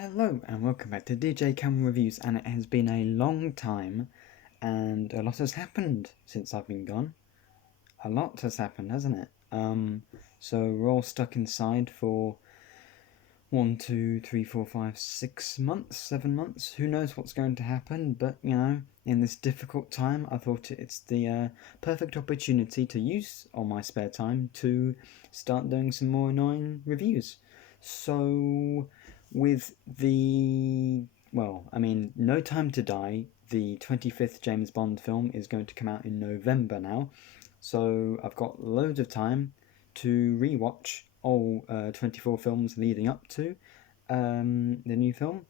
Hello and welcome back to DJCamel Reviews, and it has been a long time and a lot has happened since I've been gone. A lot has happened, hasn't it? So we're all stuck inside for 6 months, 7 months. Who knows what's going to happen, but in this difficult time, I thought it's the perfect opportunity to use all my spare time to start doing some more annoying reviews. So, with No Time to Die, the 25th James Bond film is going to come out in November now. So, I've got loads of time to rewatch all 24 films leading up to the new film.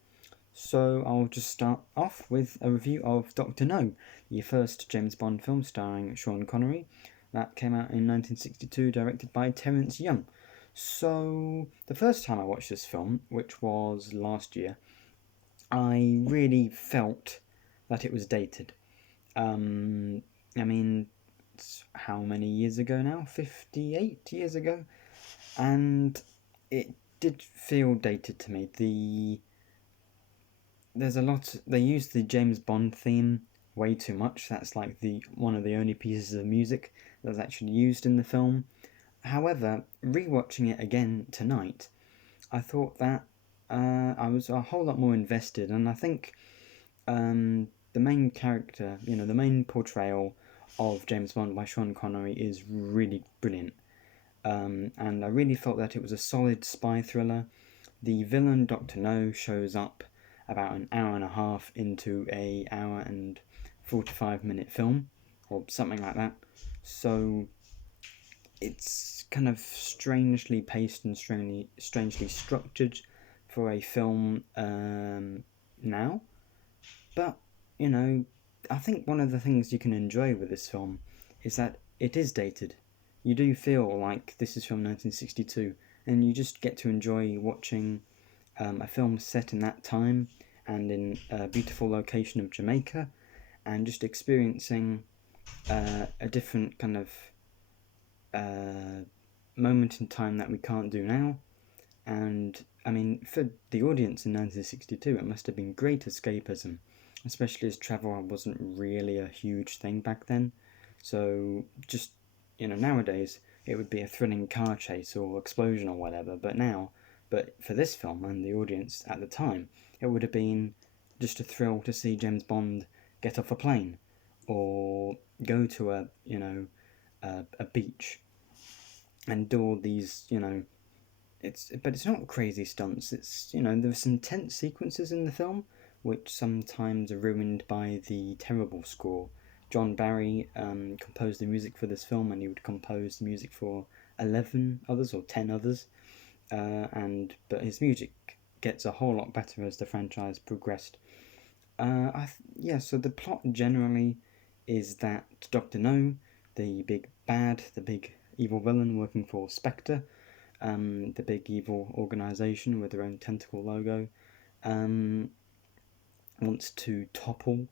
So, I'll just start off with a review of Dr. No, the first James Bond film starring Sean Connery. That came out in 1962, directed by Terence Young. So, the first time I watched this film, which was last year, I really felt that it was dated. I mean, it's how many years ago now? 58 years ago? And it did feel dated to me. They use the James Bond theme way too much. That's like one of the only pieces of music that's actually used in the film. However, rewatching it again tonight, I thought that I was a whole lot more invested, and I think the main character, the main portrayal of James Bond by Sean Connery is really brilliant. And I really felt that it was a solid spy thriller. The villain, Dr. No, shows up about an hour and a half into a hour and 45-minute film, or something like that. So it's kind of strangely paced and strangely structured for a film now. But, I think one of the things you can enjoy with this film is that it is dated. You do feel like this is from 1962, and you just get to enjoy watching a film set in that time and in a beautiful location of Jamaica, and just experiencing a different kind of moment in time that we can't do now. And I mean, for the audience in 1962, it must have been great escapism, especially as travel wasn't really a huge thing back then. So just, nowadays it would be a thrilling car chase or explosion or whatever, but for this film and the audience at the time, it would have been just a thrill to see James Bond get off a plane or go to a beach and do all these, it's not crazy stunts. It's, there's some tense sequences in the film which sometimes are ruined by the terrible score. John Barry composed the music for this film, and he would compose the music for 11 others or 10 others. But his music gets a whole lot better as the franchise progressed. So the plot generally is that Dr. No, the big bad, the big evil villain working for Spectre, the big evil organisation with their own tentacle logo, wants to topple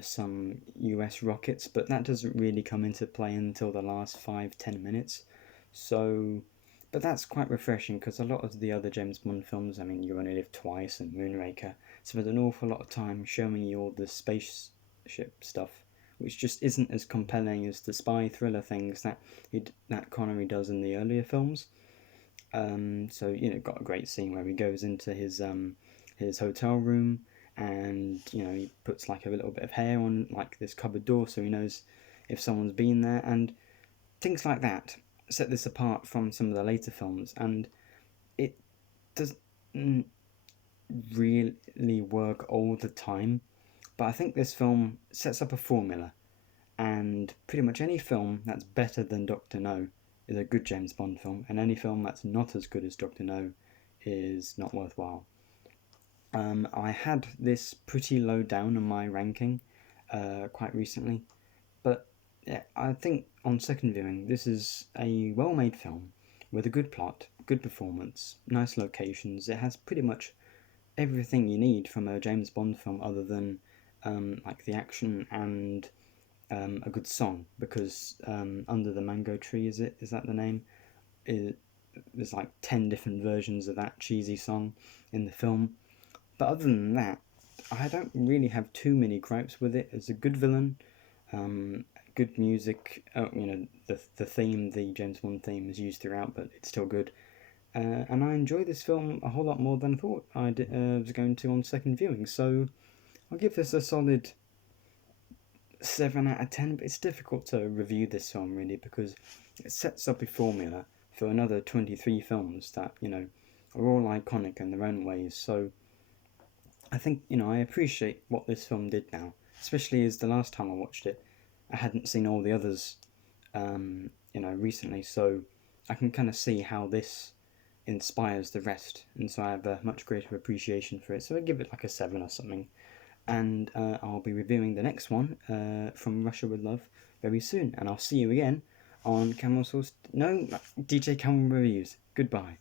some US rockets, but that doesn't really come into play until the last 5-10 minutes. So, but that's quite refreshing because a lot of the other James Bond films, I mean, You Only Live Twice and Moonraker, spend an awful lot of time showing you all the spaceship stuff, which just isn't as compelling as the spy thriller things that Connery does in the earlier films. So got a great scene where he goes into his hotel room, and he puts like a little bit of hair on like this cupboard door so he knows if someone's been there, and things like that set this apart from some of the later films. And it doesn't really work all the time, but I think this film sets up a formula, and pretty much any film that's better than Dr. No is a good James Bond film, and any film that's not as good as Dr. No is not worthwhile. I had this pretty low down on my ranking quite recently, but yeah, I think on second viewing, this is a well-made film with a good plot, good performance, nice locations. It has pretty much everything you need from a James Bond film, other than like the action and a good song, because Under the Mango Tree, is that the name? there's like 10 different versions of that cheesy song in the film. But other than that, I don't really have too many gripes with it. It's a good villain, good music. The theme, the James Bond theme, is used throughout, but it's still good. And I enjoy this film a whole lot more than I thought I was going to on second viewing. So I'll give this a solid 7 out of 10. But it's difficult to review this film really because it sets up a formula for another 23 films that are all iconic in their own ways. So I think I appreciate what this film did now, especially as the last time I watched it, I hadn't seen all the others, recently. So I can kind of see how this inspires the rest, and so I have a much greater appreciation for it. So I give it like a 7 or something, and I'll be reviewing the next one from Russia with Love very soon, and I'll see you again on DJ Camel Reviews. Goodbye.